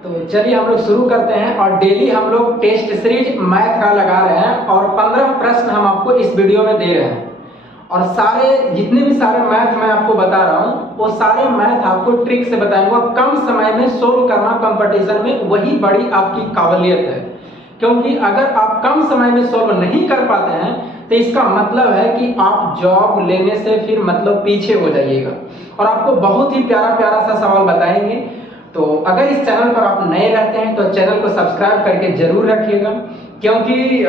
तो चलिए हम लोग शुरू करते हैं। और डेली हम लोग टेस्ट सीरीज मैथ का लगा रहे हैं और 15 प्रश्न हम आपको इस वीडियो में दे रहे हैं। और सारे जितने भी सारे मैथ मैं आपको बता रहा हूँ वो सारे मैथ आपको ट्रिक से बताऊंगा। कम समय में सोल्व करना कंपटीशन में वही बड़ी आपकी काबिलियत है, क्योंकि अगर आप कम समय में सोल्व नहीं कर पाते हैं तो इसका मतलब है कि आप जॉब लेने से फिर मतलब पीछे हो जाइएगा। और आपको बहुत ही प्यारा प्यारा सा सवाल बताएंगे। तो अगर इस चैनल पर आप नए रहते हैं तो चैनल को सब्सक्राइब करके जरूर रखिएगा, क्योंकि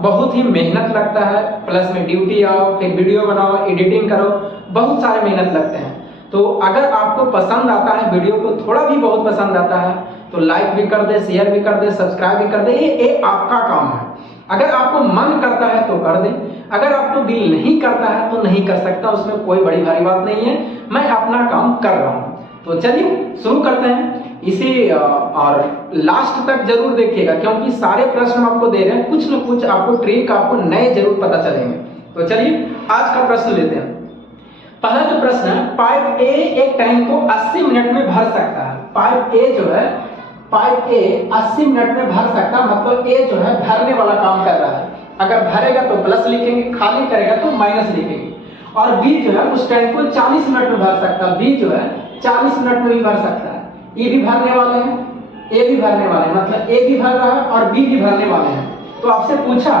बहुत ही मेहनत लगता है। प्लस में ड्यूटी आओ, फिर वीडियो बनाओ, एडिटिंग करो, बहुत सारे मेहनत लगते हैं। तो अगर आपको पसंद आता है, वीडियो को थोड़ा भी बहुत पसंद आता है तो लाइक भी कर दे, शेयर भी कर दे, सब्सक्राइब भी कर दे। ये आपका काम है। अगर आपको मन करता है तो कर दे, अगर आपको दिल नहीं करता है तो नहीं कर सकता, उसमें कोई बड़ी भारी बात नहीं है। मैं अपना काम कर रहा हूँ। तो चलिए शुरू करते हैं इसी और लास्ट तक जरूर देखिएगा, क्योंकि सारे प्रश्न हम आपको दे रहे हैं, कुछ न कुछ आपको ट्रिक आपको नए जरूर पता चलेंगे। तो चलिए आज का प्रश्न लेते हैं। पहला जो प्रश्न है, पाइप ए एक टैंक को 80 मिनट में भर सकता है। पाइप ए जो है, पाइप ए 80 मिनट में भर सकता है, मतलब ए जो है भरने वाला काम कर रहा है। अगर भरेगा तो प्लस लिखेंगे, खाली करेगा तो माइनस लिखेंगे। और बी जो है उस टैंक को 40 मिनट में भर सकता है। बी जो है 40 मिनट में भी भर सकता है। ए भी भरने वाले हैं, ए भी भरने वाले हैं, मतलब ए भी भर रहा है और बी भी भरने वाले हैं। तो आपसे पूछा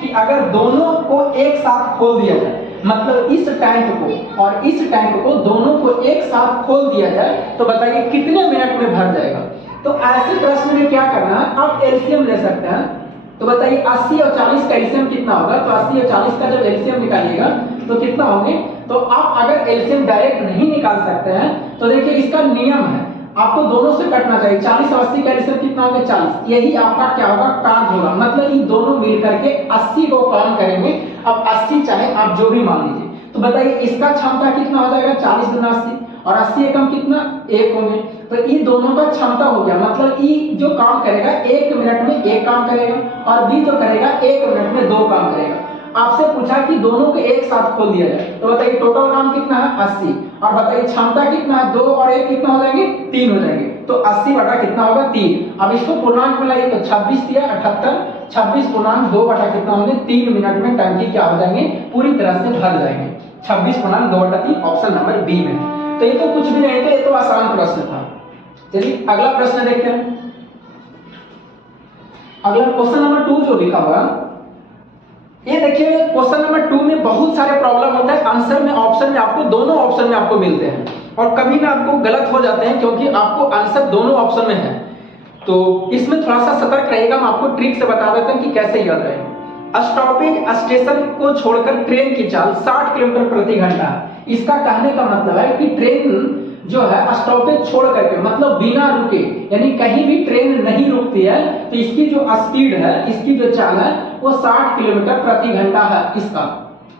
कि अगर दोनों को एक साथ खोल दिया जाए, मतलब इस टैंक को और इस टैंक को दोनों को एक साथ खोल दिया जाए तो बताइए कितने मिनट में भर जाएगा। तो ऐसे प्रश्न में क्या करना है, आप एलसीएम ले सकते हैं। तो बताइए 80 और 40 का एलसीएम कितना होगा। तो 80 और 40 का जब एलसीएम निकालिएगा तो कितना होंगे। तो आप अगर एलसीएम डायरेक्ट नहीं निकाल सकते हैं तो देखिए इसका नियम है, आपको दोनों से कटना चाहिए। 40 और 80 का एलसीएम कितना होगा, 40। यही आपका क्या होगा, कार्य होगा। मतलब ये दोनों मिल करके 80 को काम करेंगे। अब 80 चाहे आप जो भी मान लीजिए। तो बताइए इसका क्षमता कितना हो जाएगा, 40 गुना 80, और 80 एकम कितना, 1 होंगे। तो ये दोनों का क्षमता हो गया, मतलब ये जो काम करेगा 1 मिनट में 1 काम करेगा और बी जो करेगा 1 मिनट में 2 काम करेगा। आपसे पूछा कि दोनों को एक साथ खोल दिया जाए तो बताइए टोटल काम कितना है, 80। और बताइए क्षमता कितना है, 2 और 1 कितना हो जाएंगे, 3 हो जाएंगे। तो 80 बटा कितना होगा, 3। अब इसको पूर्णांक में लाइए तो 26 दिया 78, 26 पूर्णांक 2 बटा कितना होंगे, 3 मिनट में टंकी क्या हो जाएंगे, पूरी तरह से भर जाएंगे। 26 पूर्णांक 2 बटा 3 ऑप्शन नंबर बी में। तो ये तो कुछ भी नहीं था, ये तो आसान प्रश्न था। चलिए अगला प्रश्न देखते हैं। अगला क्वेश्चन नंबर 2 जो लिखा हुआ, ये देखिए क्वेश्चन नंबर 2 में बहुत सारे प्रॉब्लम होता है। आंसर में ऑप्शन में आपको दोनों ऑप्शन में आपको मिलते हैं और कभी में आपको गलत हो जाते हैं, क्योंकि आपको आंसर दोनों ऑप्शन में है। तो इसमें थोड़ा सा सतर्क रहिएगा। हम आपको ट्रिक से बता देते हैं कि कैसे याद रहे। स्टॉपेज स्टेशन को छोड़कर ट्रेन की चाल 60 किलोमीटर प्रति घंटा। इसका कहने का मतलब है कि ट्रेन जो है स्टॉपेज छोड़ करके, मतलब बिना रुके, यानी कहीं भी ट्रेन नहीं रुकती है, तो इसकी जो स्पीड है, इसकी जो चाल है वो 60 किलोमीटर प्रति घंटा है। इसका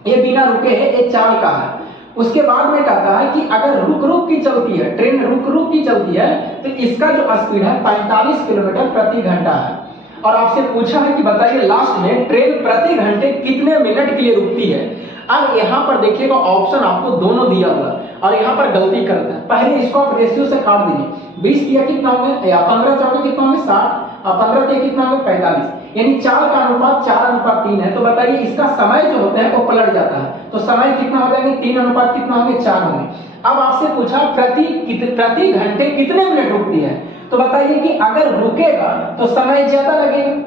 ये बिना रुके है, ये चाल का है। उसके बाद में कहता है कि अगर रुक रुक की चलती है, ट्रेन रुक रुक की चलती है, तो इसका जो स्पीड है 45 किलोमीटर प्रति घंटा है। और आपसे पूछा है कि बताइए लास्ट में ट्रेन प्रति घंटे कितने मिनट के लिए रुकती है। अब यहाँ पर देखिएगा ऑप्शन आपको दोनों दिया हुआ और यहाँ पर गलती करते हैं। पहले इसको आप रेशियो से काट दीजिए। 20 दिया कितना होंगे, या 15 चौके कितना होंगे, 60, और 15 दिया कितना होंगे, 45। यानी 4 का अनुपात 4:3 है। तो बताइए इसका समय जो होता है वो पलट जाता है, तो समय कितना हो जाएंगे, 3 अनुपात कितना होंगे, 4 होंगे। अब आपसे पूछा प्रति घंटे कितने मिनट रुकती है। तो बताइए कि अगर रुकेगा तो समय ज्यादा लगेगा।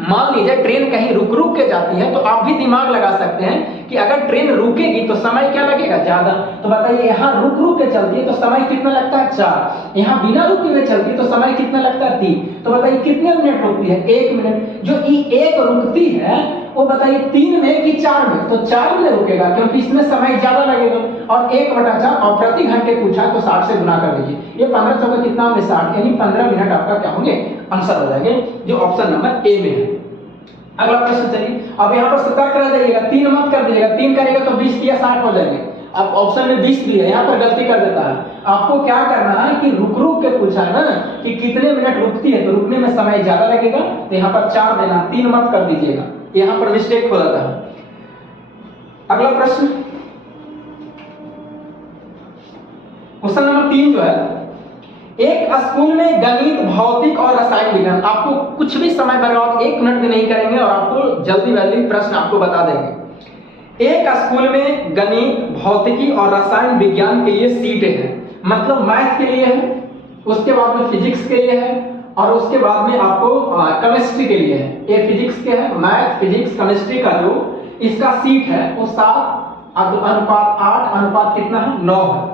मान लीजिए ट्रेन कहीं रुक रुक के जाती है, तो आप भी दिमाग लगा सकते हैं कि अगर ट्रेन रुकेगी तो समय क्या लगेगा, ज्यादा। तो बताइए यहाँ रुक रुक के चलती है तो समय कितना लगता है, 4। यहाँ बिना रुके हुए चलती है तो समय कितना लगता है, 3। तो बताइए कितने मिनट रुकती है, 1 मिनट। जो एक रुकती है वो बताइए 3 में कि 4 में। तो 4 में रुकेगा, क्योंकि इसमें समय ज्यादा लगेगा। और 1/4 और प्रति घंटे पूछा तो 60 से गुना कर दीजिए। ये 15 चौके कितना होंगे, 60, यानी 15 मिनट आपका क्या होंगे, आंसर हो जाएंगे, जो ऑप्शन नंबर ए में है। अगला प्रश्न चलिए। अब यहाँ पर सतर्क रह जाइएगा, 3 मत कर दीजिएगा। 3 करेगा तो 20 किया 60 हो जाएंगे। अब ऑप्शन में 20 भी है, यहाँ पर गलती कर देता है। आपको क्या करना है कि रुक रुक के पूछा है ना कि कितने मिनट रुकती है, तो रुकने में समय ज्यादा लगेगा, तो यहाँ पर 4 देना, 3 मत कर दीजिएगा। यहाँ पर मिस्टेक हो जाता है। अगला प्रश्न क्वेश्चन नंबर 3 जो है, एक स्कूल में गणित, भौतिक और रसायन विज्ञान, आपको कुछ भी समय बर्बाद 1 मिनट भी नहीं करेंगे और आपको जल्दी प्रश्न आपको बता देंगे। एक स्कूल में गणित, भौतिकी और रसायन विज्ञान के लिए सीटें हैं, मतलब मैथ के लिए है, उसके बाद में फिजिक्स के लिए है और उसके बाद में आपको केमिस्ट्री के लिए है। ये फिजिक्स के है, मैथ, फिजिक्स, केमिस्ट्री का जो इसका सीट है वो 7:8 कितना है 9 है।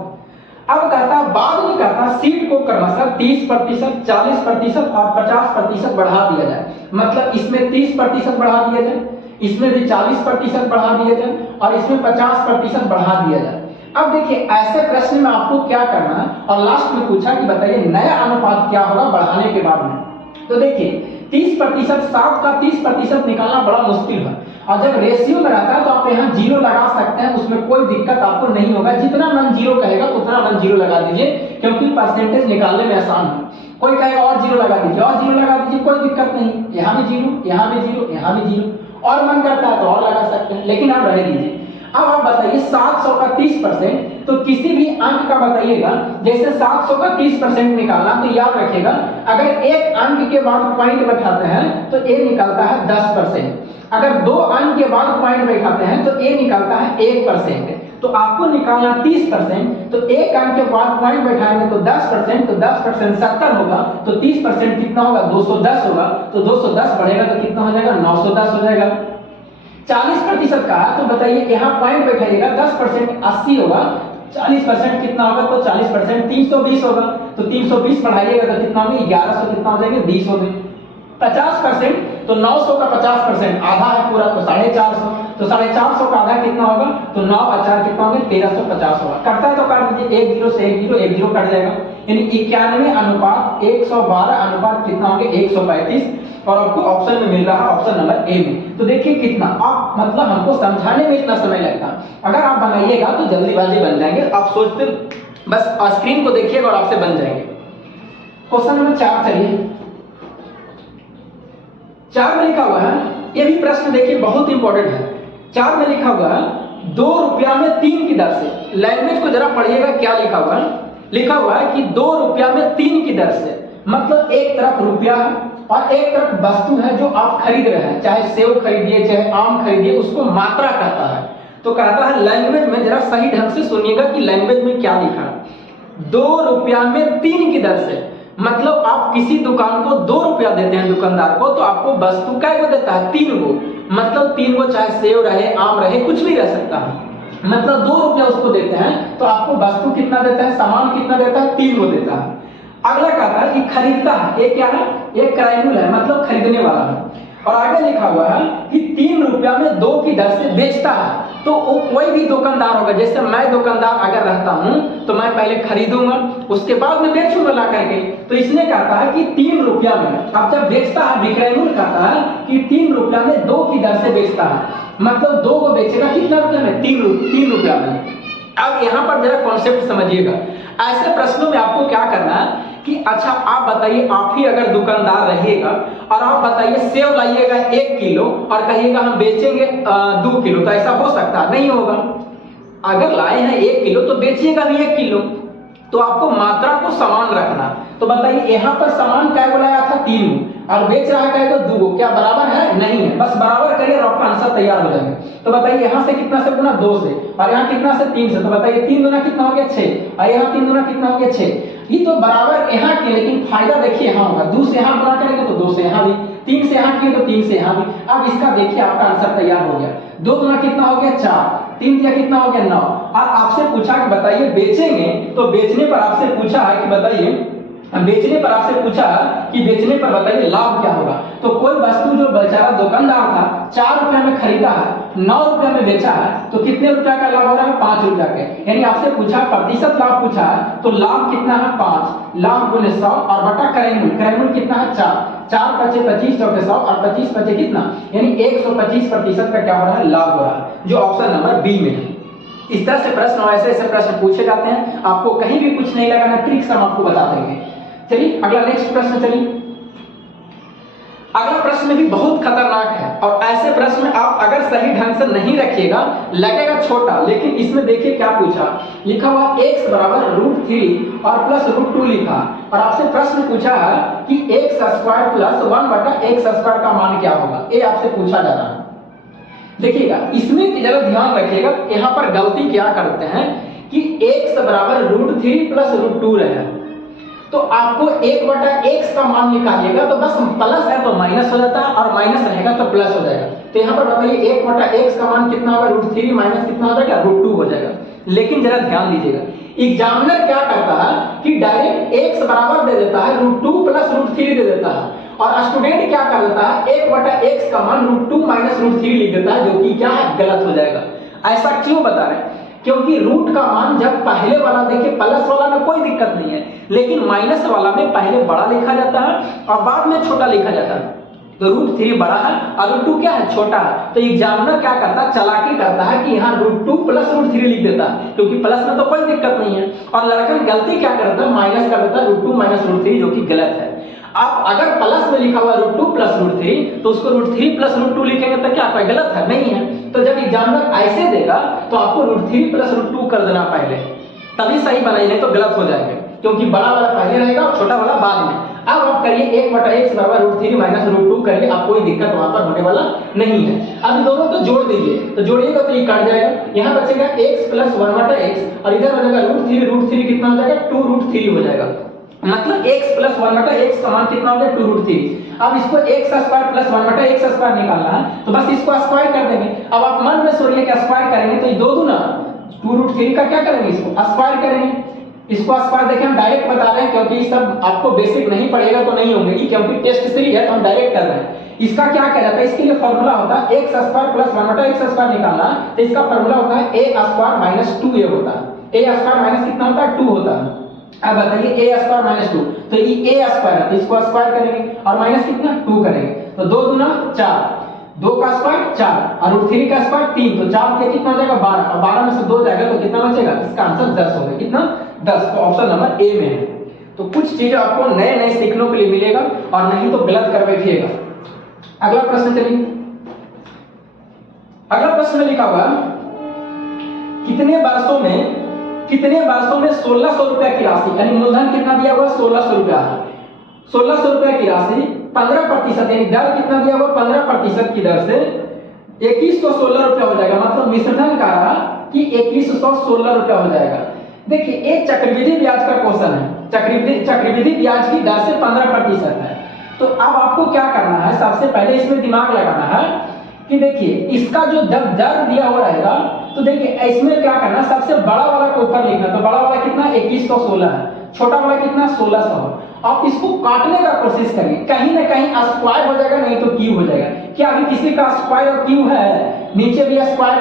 अब कहता बाद में कहता सीट को क्रमशः 30%, 40% और 50% बढ़ा दिया जाए, मतलब इसमें 30% बढ़ा दिया जाए, इसमें भी 40% बढ़ा दिया जाए और इसमें 50% बढ़ा दिया जाए। अब देखिए ऐसे प्रश्न में आपको क्या करना है और लास्ट में पूछा कि बताइए नया अनुपात क्या होगा बढ़ाने के बाद में। तो देखिए 30%, 7 का 30% निकालना बड़ा मुश्किल है और जब रेशियो में रहता है तो आप यहाँ 0 लगा सकते हैं, उसमें कोई दिक्कत आपको नहीं होगा। जितना मन 0 कहेगा उतना मन 0 लगा दीजिए, क्योंकि परसेंटेज निकालने में आसान है। कोई कहेगा और 0 लगा दीजिए, और 0 लगा दीजिए, कोई दिक्कत नहीं, यहाँ भी 0, यहाँ भी 0, यहाँ भी 0, और मन करता है तो और लगा सकते हैं, लेकिन आप रह दीजिए। अब आप बताइए 700 का 30%, तो किसी भी अंक का बताइएगा, जैसे 700 का 30% निकालना, तो याद रखिएगा अगर एक अंक के बाद पॉइंट बैठाते हैं तो ए निकलता है 10%, अगर 2 अंक के बाद पॉइंट बैठाते हैं तो ए निकलता है 1%। तो आपको निकालना 30%, तो एक अंक के बाद पॉइंट बैठाएंगे तो 10%, तो 10% 70 होगा, तो 30% कितना होगा 210 होगा, तो 210 बढ़ेगा तो कितना हो जाएगा 910 हो जाएगा। 40% का तो बताइए यहाँ पॉइंट बैठाइएगा, 10% 80 होगा, 40% कितना होगा तो 40% 320 होगा, तो 320 बढ़ाइएगा तो कितना होगा 1100, कितना हो जाएंगे 20 हो गए। 50% तो 900 का 50% आधा है पूरा, तो 450, तो 450 का आधा कितना होगा तो 9 और 4 कितना होगा 1350 होगा। करता है तो काट दीजिए, 1 0 से 1 0, 1 0 कट जाएगा, यानी 91:112 कितना होंगे 135, और आपको ऑप्शन में मिल रहा है ऑप्शन नंबर ए में। तो देखिए कितना आप मतलब हमको समझाने में इतना समय लगता, अगर आप बनाइएगा तो जल्दीबाजी बन जाएंगे। आप सोचते बस स्क्रीन को देखिएगा और आपसे बन जाएंगे। क्वेश्चन नंबर 4 चलिए, 4 में लिखा हुआ है, ये भी प्रश्न देखिए बहुत इंपॉर्टेंट है। 4 में लिखा हुआ है 2 रुपया में 3 की दर से, लैंग्वेज को जरा पढ़िएगा क्या लिखा हुआ है। लिखा हुआ है कि 2 रुपया में 3 की दर से, मतलब एक तरफ रुपया है और एक तरफ वस्तु है जो आप खरीद रहे हैं, चाहे सेव खरीदिए चाहे आम खरीदिए, उसको मात्रा कहता है। तो कहता है लैंग्वेज में, जरा सही ढंग से सुनिएगा कि लैंग्वेज में क्या लिखा है। 2 रुपया में 3 की दर से, मतलब आप किसी दुकान को 2 रुपया देते हैं दुकानदार को, तो आपको वस्तु क्या को देता है 3 गो, मतलब 3 गो, चाहे सेव रहे आम रहे कुछ भी रह सकता है, मतलब 2 रुपया उसको देते हैं, तो आपको वस्तु कितना देता है, सामान कितना देता है 3 गो देता है। अगला कहता है कि खरीदता है, ये क्या है, ये क्राइमूल है, मतलब खरीदने वाला है। और आगे लिखा हुआ है कि 3 रुपया में 2 की दर से बेचता है, तो वो कोई भी दुकानदार होगा, जैसे मैं दुकानदार अगर रहता हूं तो मैं पहले खरीदूंगा उसके बाद में बेचूंगा ला करके। तो इसने कहता है कि 3 रुपया में, अब जब बेचता है विक्रयमूल कहता है कि 3 रुपया में 2 की दर से बेचता है, मतलब 2 को बेचेगा कितना रुपया में 3 रुपया में। अब यहाँ पर जरा कॉन्सेप्ट समझिएगा, ऐसे प्रश्नों में आपको क्या करना है कि अच्छा आप बताइए, आप ही अगर दुकानदार रहिएगा और आप बताइए सेव लाइएगा 1 किलो और कहिएगा हम बेचेंगे 2 किलो, तो ऐसा हो सकता नहीं होगा। अगर लाए हैं 1 किलो तो बेचिएगा भी 1 किलो, तो आपको मात्रा को समान रखना। तो बताइए यहाँ पर सामान क्या लाया था 3 और बेच रहा है 2, क्या बराबर है, नहीं है, बस बराबर करिए और आपका आंसर तैयार हो जाएगा। तो बताइए यहाँ से कितना से गुना 2 से, और यहाँ कितना से 3 से, तो बताइए 3 गुना कितना हो गया 6, और यहाँ 3 गुना कितना हो गया 6। ये तो बराबर यहाँ के, लेकिन फायदा देखिए यहाँ होगा, 2 से यहाँ गुना करेंगे तो 2 से यहाँ भी, 3 से यहाँ किए तो 3 से यहाँ भी। अब इसका देखिए आपका आंसर तैयार हो गया, 2 गुना कितना हो गया 4, 3 दिया कितना हो गया 9। और आपसे पूछा कि बताइए बेचेंगे, तो बेचने पर आपसे पूछा है कि बताइए, बेचने पर आपसे पूछा कि बेचने पर बताइए लाभ क्या होगा। तो कोई वस्तु जो बेचारा दुकानदार था 4 रुपया में खरीदा है, 9 रुपया में बेचा है, तो कितने रुपया का लाभ हो रहा है 5 रुपया के, यानी आपसे पूछा प्रतिशत लाभ पूछा है, तो लाभ कितना है 5, लाभ गुने 100 और बटा क्राइमूल कितना है 4 5 25 चौके 100 और 25 5 कितना, यानी 125% का क्या हो रहा है लाभ हो रहा है, जो ऑप्शन नंबर बी में है। इस तरह से प्रश्न और ऐसे प्रश्न पूछे जाते हैं, आपको कहीं भी कुछ नहीं लगाना, ट्रिक्स हम आपको बता देंगे। चलिए अगला नेक्स्ट प्रश्न चलिए। अगला प्रश्न भी बहुत खतरनाक है और ऐसे प्रश्न में आप अगर सही ढंग से नहीं रखिएगा लगेगा छोटा, लेकिन इसमें देखिए क्या पूछा, लिखा हुआ x बराबर √3 और प्लस √2 लिखा और आपसे प्रश्न पूछा है कि x² प्लस 1/x² का मान क्या होगा, ये आपसे पूछा जा रहा है। देखिएगा इसमें जरा ध्यान रखिएगा, यहाँ पर गलती क्या करते हैं कि x बराबर √3 प्लस √2 रहे, तो आपको 1/x का मान निकालिएगा तो बस प्लस है तो माइनस हो जाता है और माइनस रहेगा तो प्लस हो जाएगा। तो यहाँ पर बताइए 1/x का मान कितना होगा, √3 माइनस कितना हो जाएगा, √2 हो जाएगा। लेकिन जरा ध्यान दीजिएगा, एग्जामिनर क्या करता है कि डायरेक्ट x बराबर दे देता है √2 प्लस √3 दे देता है, और स्टूडेंट क्या कर देता है 1/x का मान √2 माइनस √3 लिख देता है, जो कि क्या है, गलत हो जाएगा। ऐसा क्यों बता रहे हैं, क्योंकि रूट का मान जब पहले वाला देखिए प्लस वाला में कोई दिक्कत नहीं है, लेकिन माइनस वाला में पहले बड़ा लिखा जाता है और बाद में छोटा लिखा जाता है। तो √3 बड़ा है और √2 क्या है, छोटा है। तो एग्जामिनर क्या करता है, चालाकी करता है कि यहाँ √2 प्लस √3 लिख देता है, क्योंकि प्लस में तो कोई दिक्कत नहीं है, और लड़का गलती क्या करता है, माइनस कर देता है √2 माइनस √3, जो कि गलत है। आप अगर प्लस में लिखा हुआ √2 प्लस √3 तो उसको √3 प्लस √2 लिखेंगे तो क्या आपका गलत है, नहीं है। तो जब एग्जामिनर ऐसे देगा तो आपको √3 प्लस √2 कर देना पहले, तभी सही बनाइए, नहीं तो गलत हो जाएंगे, क्योंकि बड़ा वाला पहले रहेगा और छोटा वाला बाद में। अब आप करिए 1/x बराबर √3 माइनस √2 करिए, आप कोई दिक्कत वहां पर होने वाला नहीं है। अब दोनों को जोड़ दीजिए, तो जोड़िएगा तो ये कट जाएगा, यहाँ बचेगा x प्लस 1/x और इधर बचेगा √3 कितना हो जाएगा, 2√3 हो जाएगा। मतलब x प्लस 1/x का मान कितना हो गया, 2√3। अब इसको x² प्लस 1/x² निकालना है, तो बस इसको स्क्वायर कर देंगे। अब आप मन में सोचिए कि स्क्वायर करेंगे तो ये 2 दूना 2√3 का क्या करेंगे, इसको स्क्वायर करेंगे। इसको स्क्वायर देखिए हम डायरेक्ट बता रहे हैं, क्योंकि ये सब आपको बेसिक नहीं पड़ेगा तो नहीं होंगे, क्योंकि टेस्ट सीरीज है तो हम डायरेक्ट कर रहे हैं। इसका क्या कहा जाता है, इसके लिए फॉर्मूला होता है x² प्लस 1/x² निकालना, तो इसका फॉर्मूला होता है a² माइनस 2a होता है। a² माइनस कितना होता है, 2 होता है। अब बताइए a² माइनस 2, तो ये a² है तो इसको स्क्वायर करेंगे और माइनस कितना 2 करेंगे, तो 2 दूना 4, 2 का स्क्वायर 4 और √3 का स्क्वायर 3, तो 4 के कितना हो जाएगा 12, और 12 में से 2 जाएगा तो कितना बचेगा, इसका आंसर 10 होगा। कितना 10, तो ऑप्शन नंबर ए में है। तो कुछ चीजें आपको नए नए सीखने के लिए मिलेगा और नहीं तो गलत कर बैठिएगा। अगला प्रश्न चलिए, अगला प्रश्न में लिखा हुआ कितने वर्षों में 1600 रुपया की राशि, यानी मूलधन कितना दिया हुआ 1600 रुपया है, 1600 रुपया की राशि 15% यानी दर कितना दिया हुआ 15% की दर से 2116 रुपया हो जाएगा। मतलब मिश्रधन का रहा कि 2116 रुपया हो जाएगा। देखिए एक चक्रवृद्धि ब्याज का क्वेश्चन है, चक्रवृद्धि ब्याज की दर से 15% है। तो अब आपको क्या करना है, सबसे पहले इसमें दिमाग लगाना है कि देखिए इसका जो जब दर दिया हुआ रहेगा तो देखिए इसमें क्या करना, सबसे बड़ा वाला को ऊपर लिखना, तो बड़ा वाला कितना 2116 है, छोटा वाला कितना 1600। आप इसको काटने का कोशिश करिए, कहीं ना कहीं स्क्वायर हो जाएगा, नहीं तो क्यूब हो जाएगा। क्या अभी किसी का स्क्वायर और क्यूब है, नीचे भी स्क्वायर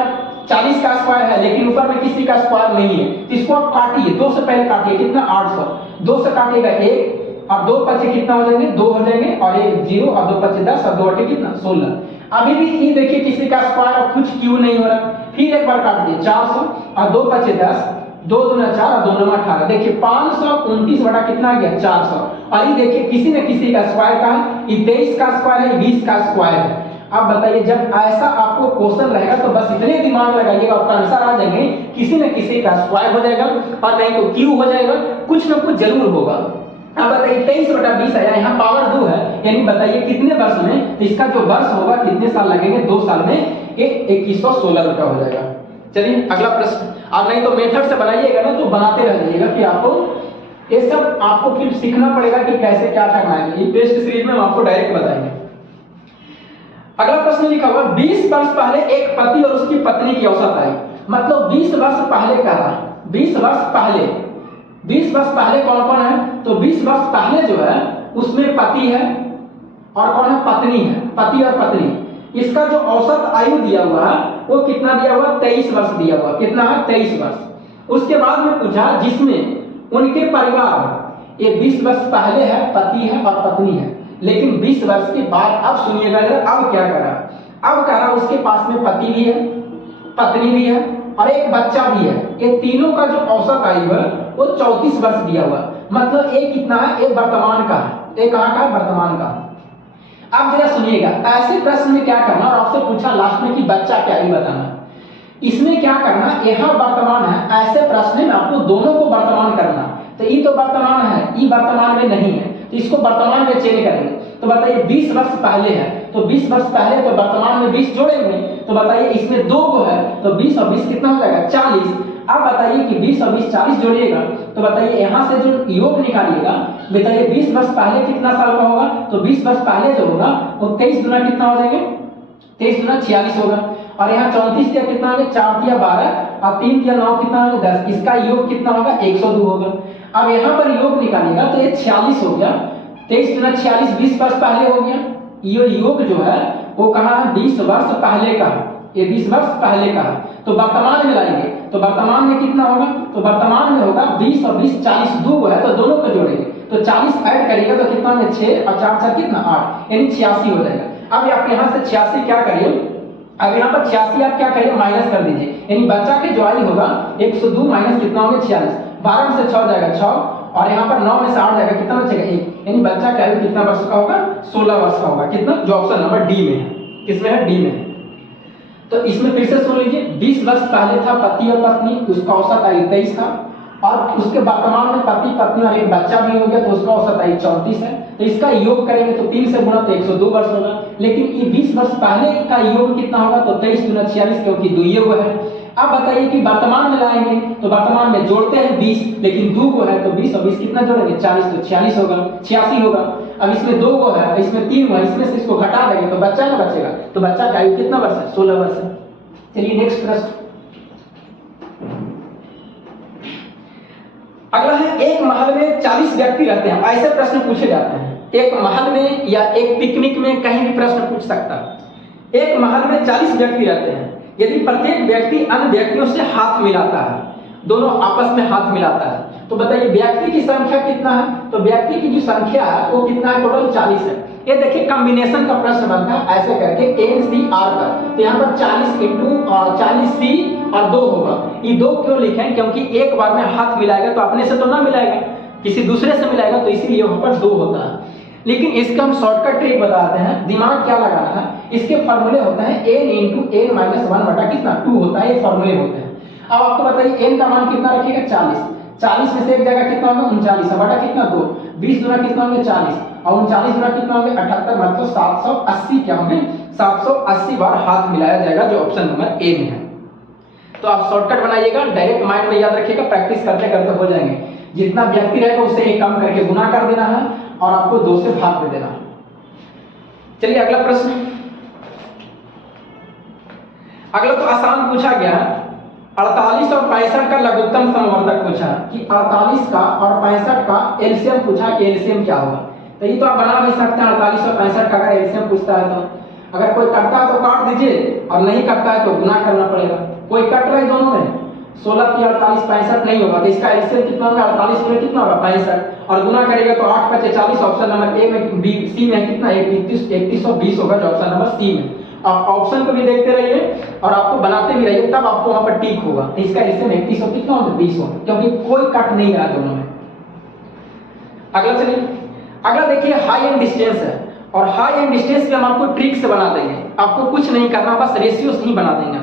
40 का स्क्वायर है लेकिन ऊपर में किसी का स्क्वायर नहीं है, तो इसको आप काटिए, 2 से पहले काटिए, कितना 800, 2 से काटिएगा 1 और 2 पचे कितना हो जाएंगे 2 हो जाएंगे, और 1 0 और 2 पचे 10 और 2 8 कितना 16। अभी भी ये देखिए किसी का स्क्वायर और कुछ क्यू नहीं हो रहा, फिर एक बार काट दिए 400 और 2 पचे 10, 2 दूना 4 और 2 9 18, देखिए 529 बटा कितना आ गया 400। और ये देखिए किसी न किसी का स्क्वायर का है, ये 23 का स्क्वायर है, 20 का स्क्वायर है। अब बताइए जब ऐसा आपको क्वेश्चन रहेगा तो बस इतने दिमाग लगाइएगा, आपका आंसर आ जाएंगे, किसी न किसी का स्क्वायर हो जाएगा और नहीं तो क्यू हो जाएगा, कुछ न कुछ जरूर होगा। अब बताइए 23 बटा 20 आया, यहाँ पावर 2 है, यानी बताइए कितने वर्ष में, इसका जो वर्ष होगा कितने साल लगेंगे, 2 साल में ये 2116 रुपया हो जाएगा। चलिए अगला प्रश्न, आप नहीं तो मेथड से बनाइएगा ना तो बनाते रह जाइएगा, कि आपको ये सब आपको फिर सीखना पड़ेगा कि कैसे क्या करना है। ये टेस्ट सीरीज में हम आपको डायरेक्ट बताएंगे। अगला प्रश्न लिखा हुआ 20 वर्ष पहले एक पति और उसकी पत्नी की औसत आयु, मतलब 20 वर्ष पहले का रहा, 20 वर्ष पहले कौन कौन है, तो 20 वर्ष पहले जो है उसमें पति है और कौन है, पत्नी है, पति और पत्नी। इसका जो औसत आयु दिया हुआ है वो कितना दिया हुआ 23 वर्ष दिया हुआ, कितना है 23 वर्ष। उसके बाद में पूछा जिसमें उनके परिवार, ये 20 वर्ष पहले है, पति है और पत्नी है, लेकिन 20 वर्ष के बाद अब सुनिएगा जरा, अब क्या करा, अब करा उसके पास में पति भी है, पत्नी भी है और एक बच्चा भी है। ये तीनों का जो औसत आयु है वो 34 वर्ष दिया हुआ, मतलब एक कितना है, एक वर्तमान का है, एक कहाँ का है, वर्तमान का। आप जरा सुनिएगा, ऐसे प्रश्न में क्या करना, और आपसे पूछा लास्ट में कि बच्चा क्या, ही बताना। इसमें क्या करना, यहाँ वर्तमान है, ऐसे प्रश्न में आपको दोनों को वर्तमान करना। तो ई तो वर्तमान है, ई वर्तमान में नहीं है, तो इसको वर्तमान में चेंज करेंगे। तो बताइए 20 वर्ष पहले है, तो 20 वर्ष पहले तो वर्तमान में 20 जोड़ेंगे। तो बताइए इसमें 2 को है, तो 20 और 20 कितना हो जाएगा, 40। अब बताइए कि 20 और 20 40 जोड़िएगा, तो बताइए यहाँ से जो योग निकालिएगा, बताइए 20 वर्ष पहले कितना साल का होगा, तो 20 वर्ष पहले जो होगा वो 23 गुना कितना हो जाएंगे, 23 गुना 46 होगा। और यहाँ 34 का कितना होगा, 4 दिया 12 और 3 दिया 9 कितना होगा 10, इसका योग कितना होगा 102 होगा। अब यहाँ पर योग निकालिएगा तो ये 46 हो गया, 23 गुना 46 20 वर्ष पहले हो गया। ये योग जो है वो कहाँ है, 20 वर्ष पहले का है, ये 20 वर्ष पहले का है। तो वर्तमान में लाएंगे तो वर्तमान में कितना होगा, तो वर्तमान में होगा 20 और 20 40 2 है, तो दोनों को जोड़ेंगे तो 40 ऐड करिएगा तो कितना में 6 और 4 4 कितना 8, यानी 86 हो जाएगा। अब आप यहाँ से 86 क्या करिए, अब यहाँ पर 86 आप क्या करिए माइनस कर दीजिए, यानी बच्चा के जो आयु होगा 102 माइनस कितना होगा 46, 12 में से 6 जाएगा 6, और यहाँ पर 9 में से 8 जाएगा कितना बचेगा 1, यानी बच्चा का आयु कितना वर्ष का होगा 16 वर्ष का होगा। कितना, जो ऑप्शन नंबर डी में है, किसमें है, डी में है। तो इसमें फिर से सुन लीजिए, 20 वर्ष पहले था पति और पत्नी, उसका औसत आयु 23 था, और उसके वर्तमान में पति पत्नी और एक बच्चा भी हो गया तो उसका औसत आयु 34 है। तो इसका योग करेंगे तो 3 से गुणा तो 102 वर्ष होगा, लेकिन ये 20 वर्ष पहले का योग कितना होगा, तो 23 गुना 46, क्योंकि 2 योग है। अब बताइए कि वर्तमान में लाएंगे तो वर्तमान में जोड़ते हैं 20, लेकिन 2 को है तो 20 और 20 कितना जोड़ेंगे 40, तो 46 होगा, 86 होगा। अब इसमें 2 को है, इसमें 3 है, इसमें से इसको घटा देंगे तो बच्चा ना बचेगा, तो बच्चा का आयु कितना वर्ष है, 16 वर्ष है। चलिए नेक्स्ट प्रश्न। अगला है, एक महल में 40 व्यक्ति रहते हैं, ऐसे प्रश्न पूछे जाते हैं। एक महल में या एक पिकनिक में कहीं भी प्रश्न पूछ सकता है। एक महल में 40 व्यक्ति रहते हैं, यदि प्रत्येक व्यक्ति अन्य व्यक्तियों से हाथ मिलाता है, दोनों आपस में हाथ मिलाता है, तो बताइए व्यक्ति की संख्या कितना है, तो व्यक्ति की जो संख्या है वो कितना है, टोटल 40 है। ये देखिए कॉम्बिनेशन का प्रश्न बनता है ऐसे करके NCR का, तो यहाँ पर 40 इंटू 40C और 2 होगा। ये 2 क्यों लिखे, क्योंकि एक बार में हाथ मिलाएगा तो अपने से तो ना मिलाएगा, किसी दूसरे से मिलाएगा, तो इसीलिए वहां पर 2 होता है। लेकिन इसका हम शॉर्टकट ट्रिक बताते हैं, दिमाग क्या लगाना है, इसके फॉर्मूले होते हैं n इंटू n माइनस 1 बटा कितना 2 होता है, ये फॉर्मूले होते हैं। अब आपको बताइए n का मान कितना रखिएगा 40, 40 में से एक जगह कितना होगा 39 बटा कितना 2, 20 गुना कितना होंगे 40 और 39 गुना कितना होंगे 78, मतलब 780 क्या होंगे 780 बार हाथ मिलाया जाएगा, जो ऑप्शन नंबर ए में है। तो आप शॉर्टकट बनाइएगा, डायरेक्ट माइंड में याद रखिएगा, प्रैक्टिस करते करते हो जाएंगे। जितना व्यक्ति रहेगा उससे एक कम करके गुना कर देना है और आपको 2 से भाग दे देना है। चलिए अगला प्रश्न। अगला तो आसान पूछा गया है, 48 और 65 का लघुत्तम समवर्धक पूछा कि 48 का और 65 का एलसीएम पूछा कि एलसीएम क्या होगा। तो ये तो आप बना भी सकते हैं, 48 और 65 का अगर एलसीएम पूछता है तो अगर कोई करता है तो काट दीजिए और नहीं करता है तो गुना करना पड़ेगा। कोई कट रहा है दोनों में, 16 की 48 65 नहीं होगा, तो इसका एलसीएम कितना होगा 48 में कितना होगा 65 और गुना करेगा तो 8 × 40, ऑप्शन नंबर ए में, बी सी में कितना 3120 होगा, जो ऑप्शन नंबर सी में। आप ऑप्शन को भी देखते रहिए और आपको बनाते भी रहिए, तब आपको वहां पर टिक होगा। तो इसका एलसीएम 31 कितना होगा 20 होगा, क्योंकि कोई कट नहीं रहा दोनों में। अगला चलिए, अगला देखिए हाई एंड डिस्टेंस है, और हाई एंड डिस्टेंस पे हम आपको ट्रिक से बना देंगे, आपको कुछ नहीं करना, बस रेशियो से ही बना देंगे।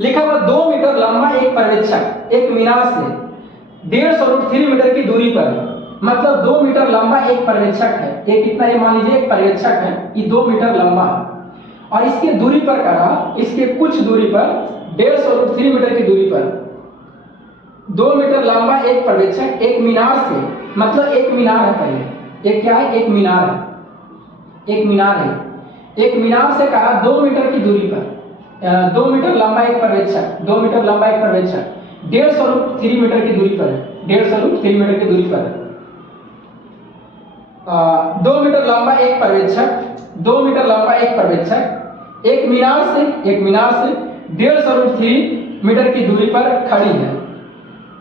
लिखा हुआ 2 मीटर लंबा एक पर्यवेक्षक एक मीनार से 150√3 मीटर की दूरी पर, मतलब 2 मीटर लंबा एक पर्यवेक्षक है, ये कितना, ये मान लीजिए एक पर्यवेक्षक है, ये 2 मीटर लंबा है और इसके दूरी पर कहा, इसके कुछ दूरी पर 150√3 मीटर की दूरी पर 2 मीटर लंबा एक पर्यवेक्षक एक मीनार से, मतलब एक मीनार है, पहले एक क्या है, एक मीनार है, एक मीनार है, एक मीनार से कहा 2 मीटर की दूरी पर 2 मीटर लंबा एक पर्यवेक्षक, 2 मीटर लंबा एक पर्यवेक्षक 150√3 मीटर की दूरी पर है, 150√3 मीटर की दूरी पर है। 2 मीटर लंबा एक पर्यवेक्षक, 2 मीटर लंबा एक पर्यवेक्षक एक मीनार से 150√3 मीटर की दूरी पर खड़ी है।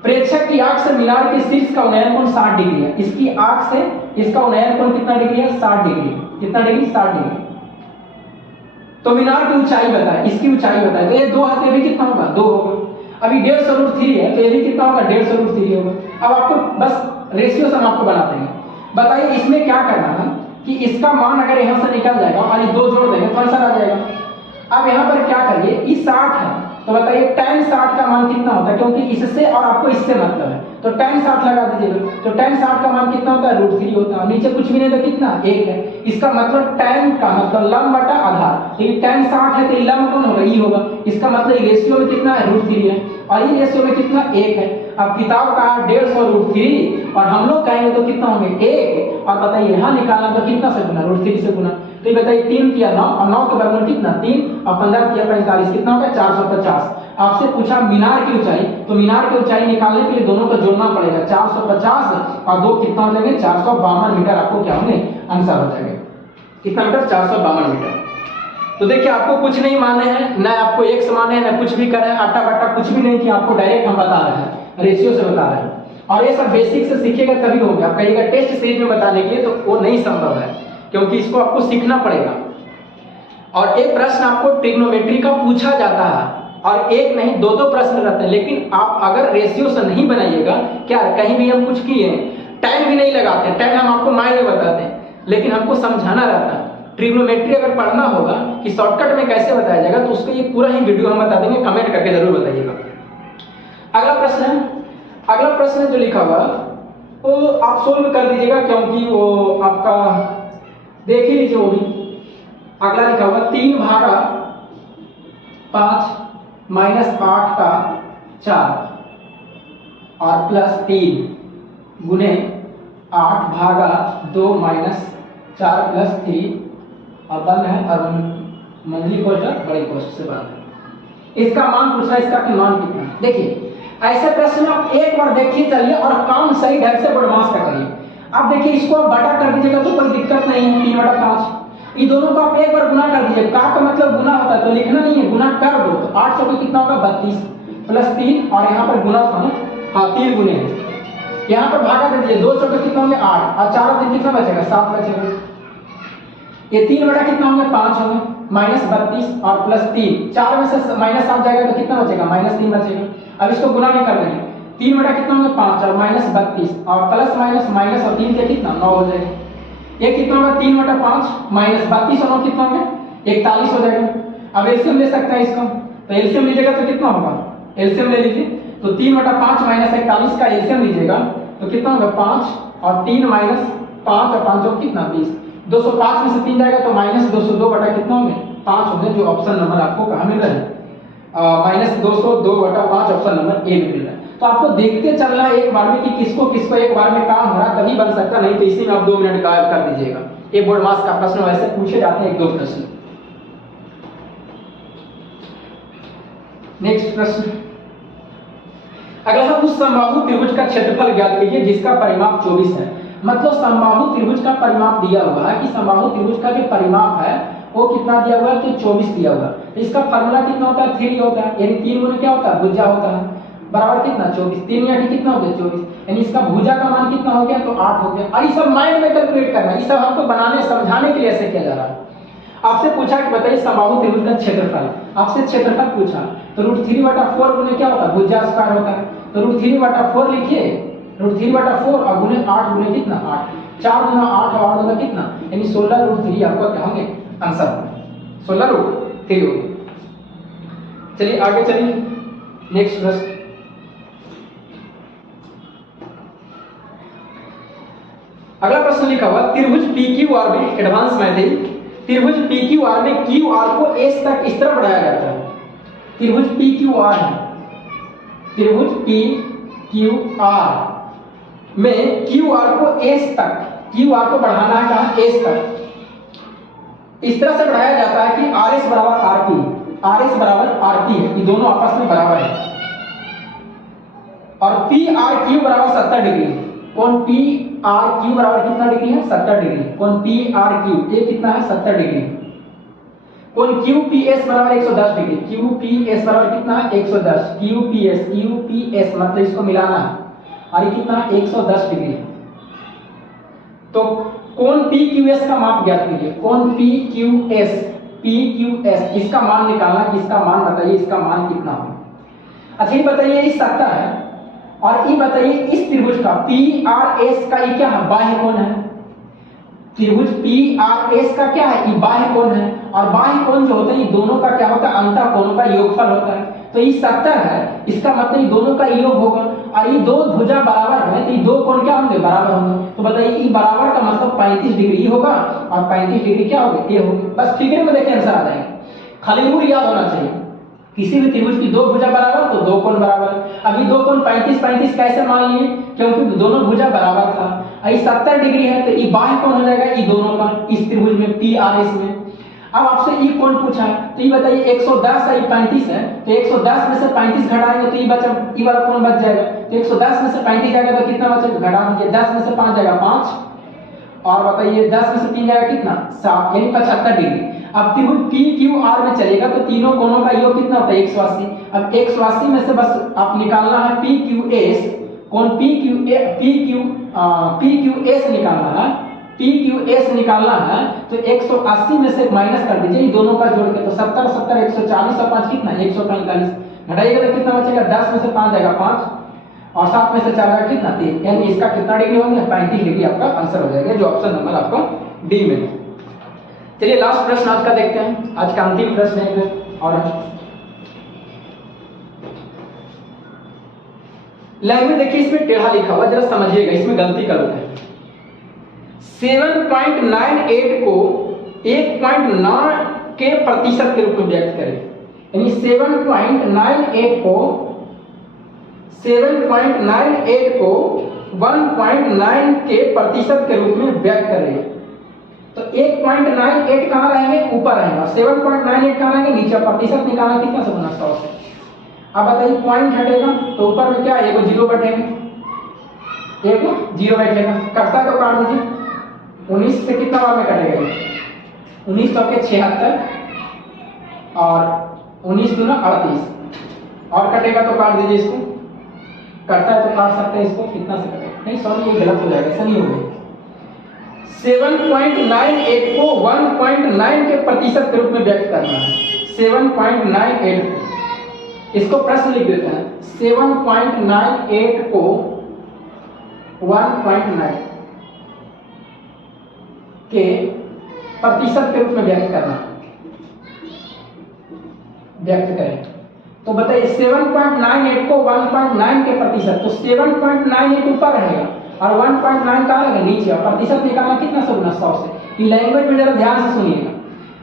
प्रेक्षक की आंख से मीनार के शीर्ष का उन्नयन कोण 60 डिग्री है, इसकी आंख से इसका उन्नयन कोण कितना डिग्री है 60 डिग्री, कितना डिग्री 60 डिग्री। तो मीनार की ऊंचाई बताए, इसकी ऊंचाई बताए, तो ये 2 है तो ये भी कितना होगा 2 होगा। अभी 150√3 है तो ये भी कितना होगा 150√3 होगा। अब आपको बस रेशियो से हम आपको बना देंगे। बताइए इसमें क्या करना है, कि इसका मान अगर यहाँ से निकल जाएगा और ये 2 जोड़ देंगे तो आंसर आ जाएगा। अब यहाँ पर क्या करिए, ये 60 है तो बताइए tan 60 का मान कितना होता है, क्योंकि इससे और आपको इससे मतलब है तो tan 60 लगा दीजिएगा। तो tan 60 का मान कितना होता है, √3 होता है। नीचे कुछ भी नहीं तो कितना 1 है। इसका मतलब tan का मतलब लंब बटा आधार, तो ये tan 60 है तो ये लंब कौन होगा, ये होगा। इसका मतलब रेशियो में कितना है, √3 है और ये रेशियो में कितना 1 है। अब किताब का 150 √3 और हम लोग कहेंगे तो कितना होंगे 1, और बताइए यहाँ निकालना तो कितना से गुना, √3 से गुना। तो ये बताइए 3 किया 9 और 9 के बराबर कितना 3 और 15 किया 45, कितना होगा 450। आपसे पूछा मीनार की ऊंचाई, तो मीनार की ऊंचाई निकालने के लिए दोनों को जोड़ना पड़ेगा। 450 और 2 कितना हो जाएंगे 452 मीटर, आपको क्या होंगे आंसर हो जाएगा। कितना मीटर 452 मीटर। तो देखिए आपको कुछ नहीं माने हैं, ना आपको एक माने हैं, ना कुछ भी करें, आटा बाटा कुछ भी नहीं किया, आपको डायरेक्ट हम बता रहे हैं, रेशियो से बता रहे हैं। और ये सब बेसिक से सीखिएगा तभी होगा। आप कहिएगा टेस्ट सीरीज में बताने के लिए, तो वो नहीं संभव है, क्योंकि इसको आपको सीखना पड़ेगा। और एक प्रश्न आपको ट्रिग्नोमेट्री का पूछा जाता है, और एक नहीं 2-2 प्रश्न रहते हैं, लेकिन आप अगर रेशियो से नहीं बनाइएगा, क्या कहीं भी हम कुछ किए टाइम भी नहीं लगाते, टाइम हम आपको माइंड में बताते हैं, लेकिन हमको समझाना रहता है। ट्रिग्नोमेट्री अगर पढ़ना होगा कि शॉर्टकट में कैसे बताया जाएगा, तो उसको ये पूरा ही वीडियो हम बता देंगे, कमेंट करके जरूर बताइएगा। अगला प्रश्न है, अगला प्रश्न जो लिखा हुआ वो आप सोल्व कर दीजिएगा, क्योंकि वो आपका देख ही लीजिए वो भी। अगला लिखा हुआ 3 भागा 5 - 8 का 4 और +3 गुने 8 भागा 2 - 4 +3 और बंद है, और मंझली कोष्ठक बड़ी कोष्ठक से बंद है। इसका मान पूछा, इसका मान कितना। देखिए ऐसे प्रश्न आप एक बार देखिए चलिए, और काम सही ढंग से बदमाश का करिए। अब देखिए इसको आप बटा कर दीजिएगा तो कोई दिक्कत नहीं है, 3/5। ये दोनों को आप एक बार गुना कर दीजिए, का मतलब गुना होता है तो लिखना नहीं है, गुना कर दो। तो 800 का कितना होगा 32 +3, और यहाँ पर गुना था ना, हाँ 3 गुने हैं। यहाँ पर भागा दे दीजिए, 2 चौके कितना होंगे 8 और 4 दिन कितना बचेगा 7 बचेगा। ये 3 बटा कितना होंगे 5 होंगे, -32 और +3, 4 में से -7 जाएगा तो कितना बचेगा -3 बचेगा। अब इसको गुना भी कर देंगे, 3 बटा कितना होंगे 5 और -32 और प्लस माइनस माइनस और 3 के कितना 9 हो जाएगा। ये कितना होगा 3 बटा 5 -32 और 9 कितना होंगे 41 हो जाएगा। अब एलसीएम ले सकते हैं इसका, तो एलसीएम लीजिएगा तो कितना होगा, एलसीएम ले लीजिए, तो 3 बटा 5 -41 का एलसीएम लीजिएगा तो कितना होगा 5 और 3 -5 और 5 कितना 20। 205 में से 3 जाएगा तो -202 बटा कितना होंगे 5 होंगे, जो ऑप्शन नंबर आपको कहाँ मिल रहा है -202 बटा 5 ऑप्शन नंबर ए में मिल रहा है। तो आपको देखते चलना है एक बार में कि किसको किसको एक बार में काम हो रहा तभी बन सकता, नहीं तो इसी में आप 2 मिनट गायब कर दीजिएगा। ये बोर्ड मास का प्रश्न वैसे पूछे जाते हैं 1-2 प्रश्न। नेक्स्ट प्रश्न, अगला उस समबाहु त्रिभुज का क्षेत्रफल ज्ञात कीजिए जिसका परिमाप 24 है। मतलब समबाहु त्रिभुज का परिमाप दिया हुआ है कि समबाहु त्रिभुज का जो परिमाप है वो कितना दिया हुआ है, तो 24 दिया हुआ है। इसका फार्मूला कितना होता है 3 होता है, यानी 3 गुना क्या होता है भुजा होता है, बराबर कितना 24, 3 या कितना हो गया 24, यानी इसका भुजा का मान कितना हो गया तो 8 हो गया। और ये सब माइंड में कैलकुलेट करना है, ये सब हमको बनाने समझाने के लिए ऐसे किया जा रहा है। आपसे पूछा कि बताइए समबाहु त्रिभुज का क्षेत्रफल, आपसे क्षेत्रफल पूछा तो √3/4 गुने क्या होता है भुजा स्क्वायर होता है, तो √3/4 लिखिए, √3/4 और गुने 8 गुने कितना 8, 4 गुना 8 और 8 गुना कितना, यानी 16√3 आपको क्या होंगे आंसर 16√3 होगा। चलिए आगे चलिए नेक्स्ट प्रश्न, अगला प्रश्न लिखा हुआ त्रिभुज PQR में एडवांस मैथमेटिक्स, त्रिभुज PQR में QR को S तक इस तरह बढ़ाया जाता है। त्रिभुज PQR है, त्रिभुज PQR में QR को S तक, QR को बढ़ाना है कहाँ S तक, इस तरह से बढ़ाया जाता है कि RS बराबर RP, RS बराबर RP है, ये दोनों आपस में बराबर है, और PRQ बराबर 70 डिग्री। कौन PRQ बराबर कितना डिग्री है 70 डिग्री, कौन PRQ ये कितना है 70 डिग्री, कौन QPS बराबर 110 डिग्री, QPS बराबर कितना है 110, QPS मतलब इसको मिलाना है, और ये कितना है 110 डिग्री। तो कौन PQS का माप ज्ञात कीजिए, कौन PQS इसका मान निकालना कि इसका मान बताइए, इसका मान कितना हो। अच्छा ये बताइए इस 70 है, और ये बताइए इस त्रिभुज का PRS का ये क्या है बाह्य कोण है, त्रिभुज PRS का क्या है, ये बाह्य कोण है, और बाह्य कोण जो होता है ये दोनों का क्या होता है, अंतर कोणों का योगफल होता है। तो ये 70 है, इसका मतलब ये दोनों का योग होगा, और ये दो भुजा बराबर है तो ये दो कोण क्या होंगे, बराबर होंगे। तो बताइए ये बराबर का मतलब 35 डिग्री होगा, और 35 डिग्री क्या होगा, ये होगी। बस फिगर में देखिए आंसर आ जाएंगे, खाली रूल याद होना चाहिए, किसी भी त्रिभुज की दो भुजा बराबर तो दो कोण बराबर। अभी दो कोण 35-35 कैसे मान लिए, क्योंकि दोनों भुजा बराबर था। ये 70 डिग्री है तो ये बाह्य कोण हो जाएगा ये दोनों का, इस त्रिभुज में PRS में। अब आपसे ये कोण पूछा है तो ये बताइए 110 है, ये 35 है, तो 110 में से 35 घटाएंगे तो ये बचा, ये वाला कोण बच जाएगा। तो 110 में से 35 जाएगा तो कितना बचेगा, घटा दीजिए, 10 में से 5 जाएगा 5, और बताइए 10 में से 3 जाएगा कितना, 7, यानी 75 डिग्री। अब त्रिभुज PQR में चलेगा तो तीनों कोणों का योग कितना होता है, 180। अब 180 में से बस आप निकालना है PQS, कोण PQS निकालना है, PQS निकालना है। तो 180 में से माइनस कर दीजिए दोनों का जोड़ के, तो 70 70 140 और 5 कितना, 145, घटाइएगा तो कितना बचेगा, 10 में से 5 जाएगा 5, और 7 में से 4 जाएगा कितना, 3, यानी इसका कितना डिग्री होगा, 35 डिग्री आपका आंसर हो जाएगा, जो ऑप्शन नंबर आपको डी में है। चलिए लास्ट प्रश्न आज का देखते हैं, आज का अंतिम प्रश्न है। और लैंग्वेज देखिए इसमें टेढ़ा लिखा हुआ, जरा समझिएगा, इसमें गलती करते हैं। 7.98 को 1.9 के प्रतिशत के रूप में व्यक्त करें, यानी 7.98 को 1.9 के प्रतिशत के रूप में व्यक्त करें। तो 1.98 कहाँ रहेंगे, ऊपर रहेंगे, और 7.98 कहाँ रहेंगे, नीचे। प्रतिशत निकालना कितना से बना, 100 से। अब बताइए पॉइंट हटेगा तो ऊपर में क्या, एक जीरो बैठेंगे, एक जीरो बैठेगा, कटता है तो काट दीजिए। 19 से कितना बार में कटेगा, 19 तो के 76, और 19 दूना 38, और कटेगा तो काट दीजिए इसको, कटता है तो काट सकते हैं इसको, कितना से कटेगा, नहीं सॉरी ये गलत हो जाएगा, ऐसा नहीं होगा। 7.98 को 1.9 के प्रतिशत के रूप में व्यक्त करना है, 7.98, इसको प्रश्न लिख देते हैं, 7.98 को 1.9 के प्रतिशत के रूप में व्यक्त करना, व्यक्त करें। तो बताइए 7.98 को 1.9 के प्रतिशत, तो 7.98 ऊपर रहेगा और 1.9 कहाँ रहेगा, नीचे। और प्रतिशत निकालना कितना से गुना, 100 से। लैंग्वेज में जरा ध्यान से सुनिएगा।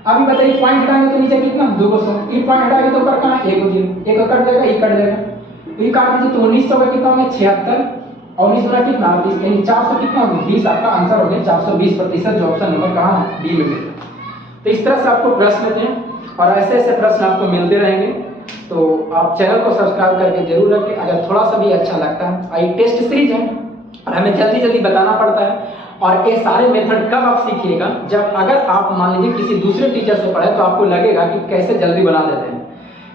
अभी बताइए पॉइंट हटाएंगे तो नीचे कितना, 200, ये पॉइंट हटाएंगे तो ऊपर कहाँ, 1 0, 1 कट जाएगा, 1 कट जाएगा, ये काट दीजिए तो 1900 का कितना होगा, 76, और 19 गुना कितना, 20, यानी 400 कितना, 20 आपका आंसर हो गया, 420%, जो ऑप्शन नंबर कहाँ है, डी में मिलेगा। तो इस तरह से आपको प्रश्न थे, और ऐसे ऐसे प्रश्न आपको मिलते रहेंगे। तो आप चैनल को सब्सक्राइब करके जरूर रखें। अगर थोड़ा सा भी अच्छा लगता है, आई टेस्ट सीरीज है और हमें जल्दी जल्दी बताना पड़ता है, और ये सारे मेथड कब आप सीखिएगा, जब अगर आप मान लीजिए किसी दूसरे टीचर से पढ़े तो आपको लगेगा कि कैसे जल्दी बना देते हैं।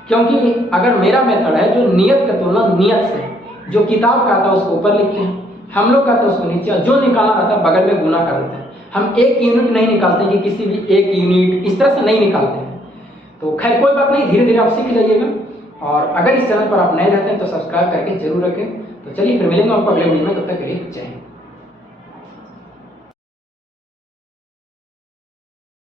क्योंकि अगर मेरा मेथड है जो नियत का तुलना नियत से, जो किताब का आता है उसको ऊपर लिखते हैं, हम लोग कहते हैं उसको नीचे, और जो निकालना रहता है बगल में गुना कर देते हैं। हम एक यूनिट नहीं निकालते कि किसी भी एक यूनिट इस तरह से नहीं निकालते हैं। तो खैर कोई बात नहीं, धीरे धीरे आप सीख जाइएगा। और अगर इस चैनल पर आप नए रहते हैं तो सब्सक्राइब करके जरूर रखें। तो चलिए फिर मिलेंगे आपको अगले वीडियो में, तब तक के लिए जय हिंद।